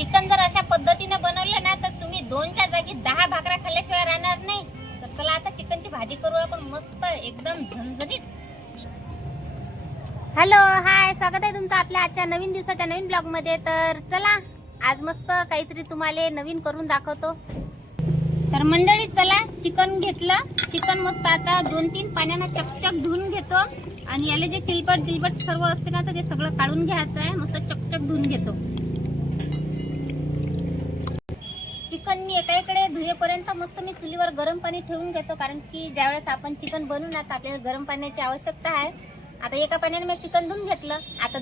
Chicken जर अशा पद्धतीने बनवलं ना तर तुम्ही 2च्या जागी 10 भाकऱ्या खाल्ल्याशिवाय राहणार नाही. तर चला आता चिकनची भाजी करू आपण मस्त एकदम झणझणीत. हॅलो हाय, स्वागत आहे तुमचं आपल्या आजच्या नवीन दिवसाच्या नवीन ब्लॉग मध्ये. तर चला आज मस्त काहीतरी तुम्हाला नवीन करून दाखवतो. तर मंडळी चला, चिकन घेतलं. चिकन मस्त आता 2-3 पाण्याने चकचक धुवून घेतो आणि याले जे चिलपट सर्व असते ना तर ते सगळं काढून घ्यायचं आहे. मस्त चकचक धुवून घेतो. चिकन मी एकाकडे धुयेपर्यंत मस्त मी चुलीवर गरम पाणी ठेवून घेतो, कारण की ज्यावेळेस आपण चिकन बनवू ना तर आपल्याला गरम पाण्याची आवश्यकता आहे. आता एका पाण्याने मी चिकन धुवून घेतलं. आता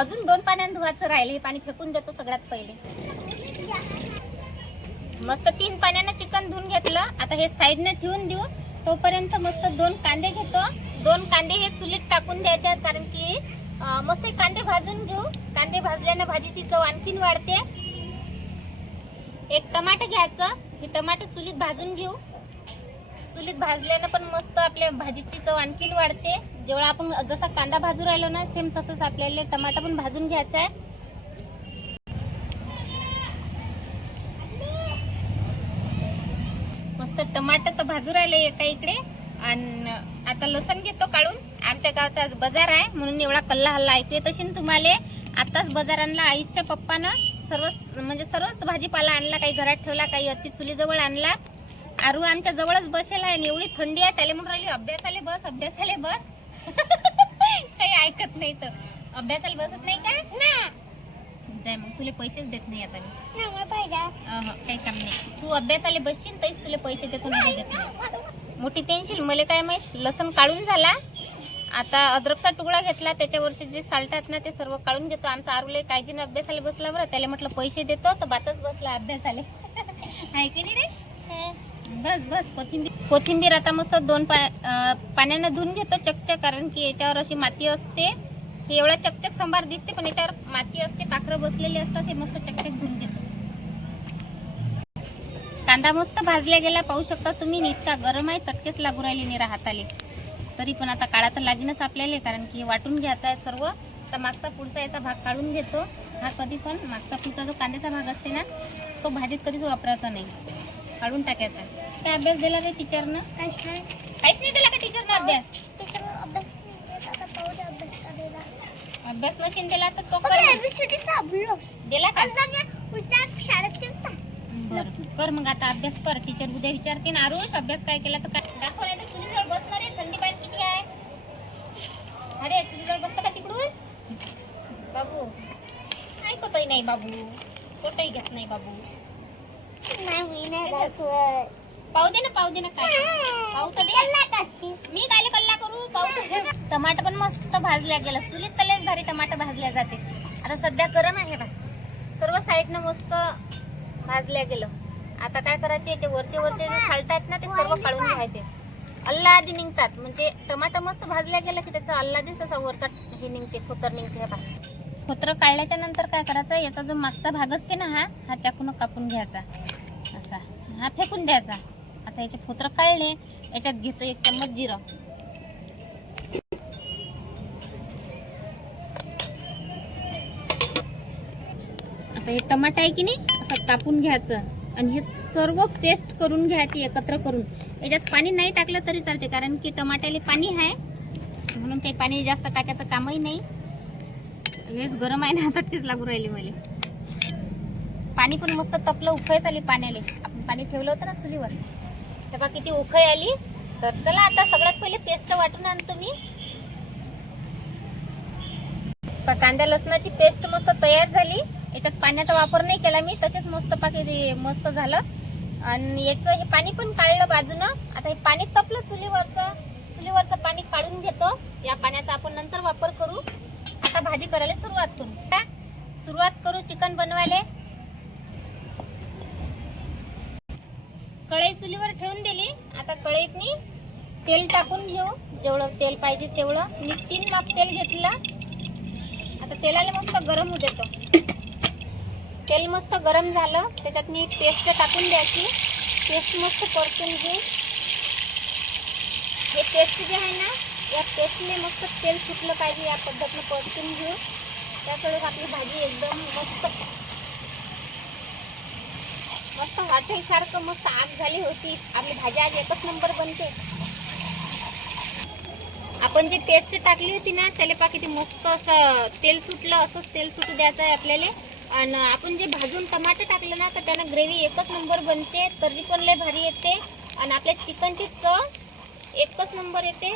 अजून 2 पाण्याने धुवायचं राहिले. हे पाणी फेकून देतो सगळ्यात पहिले. मस्त 3 पाण्याने चिकन धुवून घेतलं. आता हे साईडने ठेवून देऊ. तोपर्यंत मस्त 2 कांदे घेतो. 2 कांदे हे चुलीत टाकून द्यायचे आहेत, कारण की मस्त कांदे भाजून घेऊ. कांदे भाजल्याने भाजीची चव आणखीन वाढते. एक टमाटर घ्यायचं. हे टमाटर चुलीत भाजून घेऊ. चुलीत भाजल्याने पण मस्त आपल्या भाजीची चव आणखीन वाढते. जेवढा आपण जसा कांदा भाजू राहिलो ना सेम तसंच आपल्याला टमाटर पण भाजून घ्यायचा आहे. मस्त टमाटर तर भाजू राहिले एका इकडे. आणि आता लसण घेतो काढून. आमच्या गावचा आज बाजार आहे म्हणून एवढा कल्ला हल्ला ऐकू येत असेल तुम्हाला. आताच बाजार आणला आईच्या पप्पानं. सर्वच भाजीपाला आणला. काही घरात ठेवला, काही अति चुलीजवळ आणला. आरू आमच्या जवळच बसेल आहे आणि एवढी थंडी आहे त्याला म्हणून राहिली अभ्यासाले बस. काही ऐकत नाही. तर अभ्यासाला बसत नाही का? जाय मग, तुला पैसेच देत नाही आता मी. काही काम नाही. तू अभ्यासाला बसशील तरीच तुला पैसे देतो, नाही देत नाही. मोठी पेन्सिल मला काय माहित. लसण काढून झाला. आता अद्रकचा तुकडा घेतला. त्याच्यावरचे जे साल्ट आहेत ना ते सर्व काढून घेतो. आमचा आरूले काळजीने अभ्यासाला बसला बरं. त्याला म्हटलं पैसे देतो तर बातच बसला अभ्यासाला. आहे की नाही रे? बस कोथिंबीर आता मस्त 2 पाण्याने धुवून घेतो चकचक, कारण की याच्यावर अशी माती असते. हे एवढा चकचक संभार दिसते पण याच्यावर माती असते, पाखरं बसलेली असतात. हे मस्त चकचक धुवून घेतो. कांदा मस्त भाजल्या गेला, पाहू शकता तुम्ही. इतका गरम आहे, चटकेच लागू राहिली नाही हाताले. तरी पण आता काढा तर लागेनच आपल्याला, कारण की वाटून घ्यायचा आहे सर्व. तर मागचा पुढचा याचा भाग काढून घेतो. हा कधी पण मागचा पुढचा जो कांद्याचा भाग असते ना तो भाजीत कधीच वापरायचा नाही, काढून टाकायचा. काय अभ्यास दिला रे टीचरनं? काहीच नाही दिला का टीचरनं अभ्यास? अभ्यास नशीन दिला तर तो दिला का? बरं कर मग आता अभ्यास कर. टीचर उद्या विचारते ना आरुष अभ्यास काय केला तर काय दाखव. नाही तर चुलीजवळ बसणार आहे. थंडी पाणी किती आहे. अरे चुलीजवळ बसतं का तिकडून? बाबू ऐकतही नाही. बाबू कोटही घेत नाही. बाबू पाहू दे ना काय पाहू तर दे. मी काय कल्ला करू? पाहू. टमाटर पण मस्त भाजल्या गेलं. चुलीत तलेच भारी टमाटर भाजल्या जाते. आता सध्या गरम आहे बा. सर्व साईडनं मस्त भाजल्या गेलं. आता काय करायचे, याचे वरचे जे साल्ट आहेत ना ते सर्व काढून घ्यायचे. अल्लादी निघतात. म्हणजे टमाटर मस्त भाजल्या गेलं की त्याचा अल्लादीच असा वरचा हे निघते, फोतर निघते. बा फोतर काढल्याच्या नंतर काय करायचं, याचा जो मागचा भाग असते ना हा चाकून कापून घ्यायचा. असा हा फेकून द्यायचा. आता याचे फोतर काढले. याच्यात घेतो 1 चम्मच जिरं. आता हे टमाटर आहे की नाही असं कापून घ्यायचं आणि हे सर्व पेस्ट करून घ्यायची एकत्र करून. याच्यात पाणी नाही टाकलं तरी चालते, कारण की टमाट्याला पाणी आहे म्हणून काही पाणी जास्त टाकायचं कामही नाही. लेस गरम आहे ना, चटकेच लागू राहिली मला. पाणी पण मस्त तपलं, उखळच आली पाण्याला. आपण पाणी ठेवलं होतं ना चुलीवर, तेव्हा किती उखळ आली. तर चला आता सगळ्यात पहिले पेस्ट वाटून आणतो मी. कांदा लसणाची पेस्ट मस्त तयार झाली. याच्यात पाण्याचा वापर नाही केला मी, तसेच मस्त मस्त झालं. आणि याचं हे पाणी पण काढलं बाजूनं. आता हे पाणी तपलं चुलीवरचं पाणी काढून घेतो. या पाण्याचा आपण नंतर वापर करू. आता भाजी करायला सुरुवात करू चिकन बनवायला. कढई चुलीवर ठेवून दिली. आता कढईतनी तेल टाकून घेऊ. जेवढं तेल पाहिजे तेवढं. मी 3 माप तेल घेतलं. आता तेलाला मस्त गरम होऊ देतो. तेल मस्त गरम झालं. त्याच्यात मी पेस्ट टाकून द्यायची. पेस्ट मस्त परतून घेऊ. हे पेस्ट जे आहे ना या पेस्टने मस्त तेल सुटलं पाहिजे. या पद्धतीने परतून घेऊ. त्याकडे आपली भाजी एकदम मस्त मस्त हॉटेल सारखं मस्त आग झाली होती. आपली भाजी आज एकच नंबर बनते. आपण जी पेस्ट टाकली होती ना त्याला पा किती मस्त असं तेल सुटलं. असंच तेल सुटू द्यायचं आहे आपल्याला. आणि आपण जे भाजून टमाटर टाकलं ना तर त्यानं ग्रेव्ही एकच नंबर बनते. तर्री पण लय भारी येते. आणि आपल्या चिकनची चव एकच नंबर येते.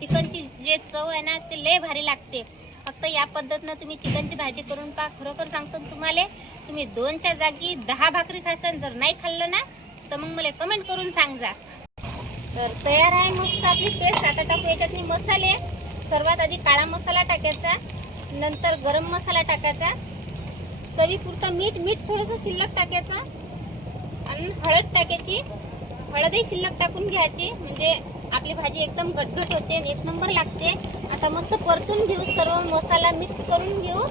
चिकनची जे चव आहे ना ते लय भारी लागते. फक्त या पद्धतीनं तुम्ही चिकनची भाजी करून पहा. खरोखर सांगतो तुम्हाला, तुम्ही 2च्या जागी 10 भाकरी खासान. जर नाही खाल्लं ना तर मग मला कमेंट करून सांगा. तर तयार आहे मस्त आपली पेस्ट. आता टाकू याच्यातनी मसाले. सर्वात आधी काळा मसाला टाकायचा, नंतर गरम मसाला टाकायचा, चवीपुरता मीठ थोडंसं शिल्लक टाकायचं आणि हळद टाकायची. हळदही शिल्लक टाकून घ्यायची म्हणजे आपली भाजी एकदम गटगट होते आणि एक नंबर लागते. आता मस्त परतून घेऊ. सर्व मसाला मिक्स करून घेऊ.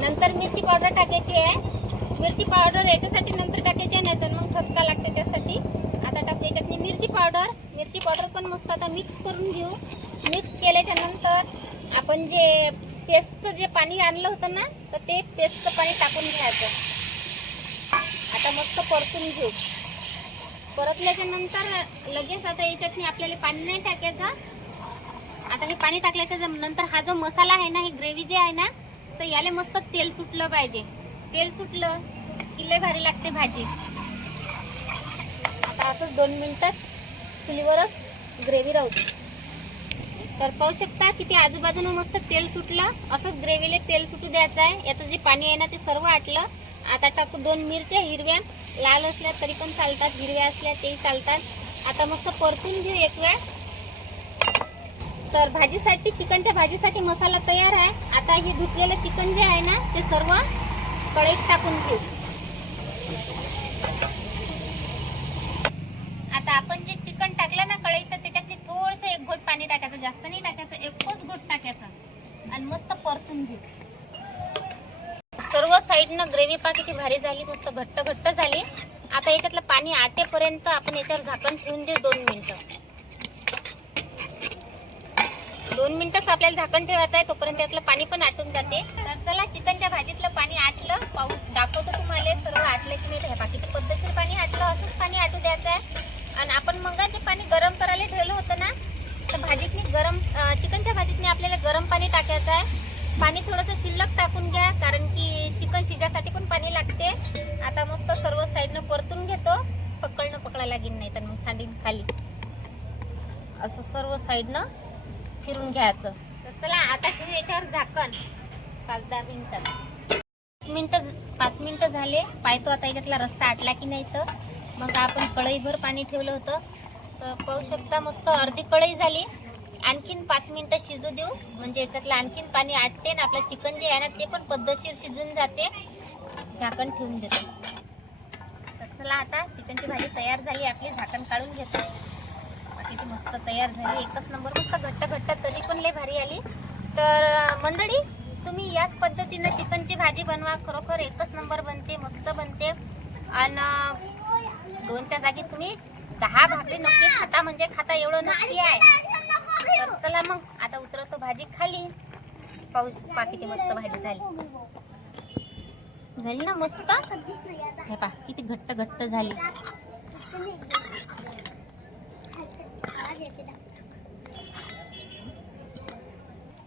नंतर मिरची पावडर टाकायची आहे. मिरची पावडर याच्यासाठी नंतर टाकायची नाही तर मग ठसका लागते त्यासाठी. आता टाकू याच्यातनी मिरची पावडर. मिरची पावडर पण मस्त आता मिक्स करून घेऊ. मिक्स केल्याच्या नंतर आपण जे पेस्टचं जे पाणी आणलं होतं ना तर ते पेस्टचं पाणी टाकून घ्यायचं. आता मस्त परतून घेऊ. परतल्याच्या नंतर लगेच आता याच्यातनी आपल्याला पाणी नाही टाकायचं. आता हे पाणी टाकल्याच्या नंतर हा जो मसाला आहे ना, ही ग्रेव्ही जी आहे ना तर याला मस्त तेल सुटलं पाहिजे. तेल सुटलं की लय भारी लागते भाजी. आता असंच 2 मिनिटात चुलीवरच ग्रेव्ही राहू दे. तर पाहू शकता किती आजूबाजूनं मस्त तेल सुटलं. असंच ग्रेव्हीला तेल सुटू द्यायचं आहे. याचं जे पाणी आहे ना ते सर्व आटलं. आता टाकू 2 मिरच्या हिरव्या. लाल असल्या तरी पण चालतात, हिरव्या असल्या तेही चालतात. आता मस्त परतून घेऊ एक वेळ. तर भाजीसाठी, चिकनच्या भाजीसाठी मसाला तयार आहे. आता हे धुतलेलं चिकन जे आहे ना ते सर्व कढईत टाकून घेऊ. आता आपण जे चिकन टाकलं ना कढईत तर त्याच्यातले थोडंसं 1 घोट पाणी टाकायचं. जास्त नाही टाकायचं, 1च घोट टाकायचं आणि मस्त परतून घेऊ. सर्व साईडनं ग्रेव्ही पा किती भारी झाली, मस्त घट्ट घट्ट झाली. आता याच्यातलं पाणी आटेपर्यंत आपण याच्यावर झाकण ठेवून देऊ 2 मिनिटं. 2 मिनिटं आपल्याला झाकण ठेवायचं आहे. तोपर्यंत यातलं पाणी पण आटून जाते. तर चला चिकनच्या भाजीतलं पाणी आटलं. पाहू दाखवतो तुम्हाला सर्व आटलं की नाही. तर बाकीचं पद्धतशीर पाणी आटलं. असंच पाणी आटू द्यायचं आहे. आणि आपण मग जे पाणी गरम करायला ठेवलं होतं ना तर भाजीतनी चिकनच्या भाजीतनी आपल्याला गरम पाणी टाकायचं आहे. पाणी थोडंसं शिल्लक टाकून घ्या कारण की चिकन शिजायसाठी पण पाणी लागते. आता मस्त सर्व साईडनं परतून घेतो. पकडायला लागेल नाही तर मग सांडीन खाली. असं सर्व साईडनं फिरून घ्यायचं. तर चला आता ठेवू याच्यावर झाकण 5-10 मिनिटं. 5 मिनिटं झाले. पाहतो आता याच्यातला रस्सा आटला की नाही. तर मग आपण कढईभर पाणी ठेवलं होतं तर पाहू शकता मस्त अर्धी कढई झाली. आणखीन 5 मिनिटं शिजू देऊ म्हणजे याच्यातलं आणखीन पाणी आटते आणि आपलं चिकन जे आहे ना ते पण पद्धतशीर शिजून जाते. झाकण ठेवून देतो. तर चला आता चिकनची भाजी तयार झाली आपली. झाकण काढून घेतो. किती मस्त तयार झाली. एकच नंबर. मस्त घट्ट घट्ट तरी पण लय भारी आली. तर मंडळी तुम्ही याच पद्धतीनं चिकनची भाजी बनवा. खरोखर एकच नंबर बनते, मस्त बनते. आणि 2च्या जागी तुम्ही 10 भाकरी नक्की खाता म्हणजे खाता, एवढं नक्की आहे. तर चला मग आता उतरवतो भाजी खाली. पाऊस पा किती मस्त भाजी झाली. झाली ना मस्त. हे पा किती घट्ट घट्ट झाली.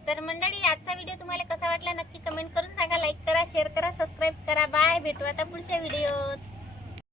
तर मंडळी आजचा व्हिडिओ तुम्हाला कसा वाटला नक्की कमेंट करून सांगा. लाईक करा, शेअर करा, सबस्क्राईब करा. बाय. भेटू आता पुढच्या व्हिडिओत.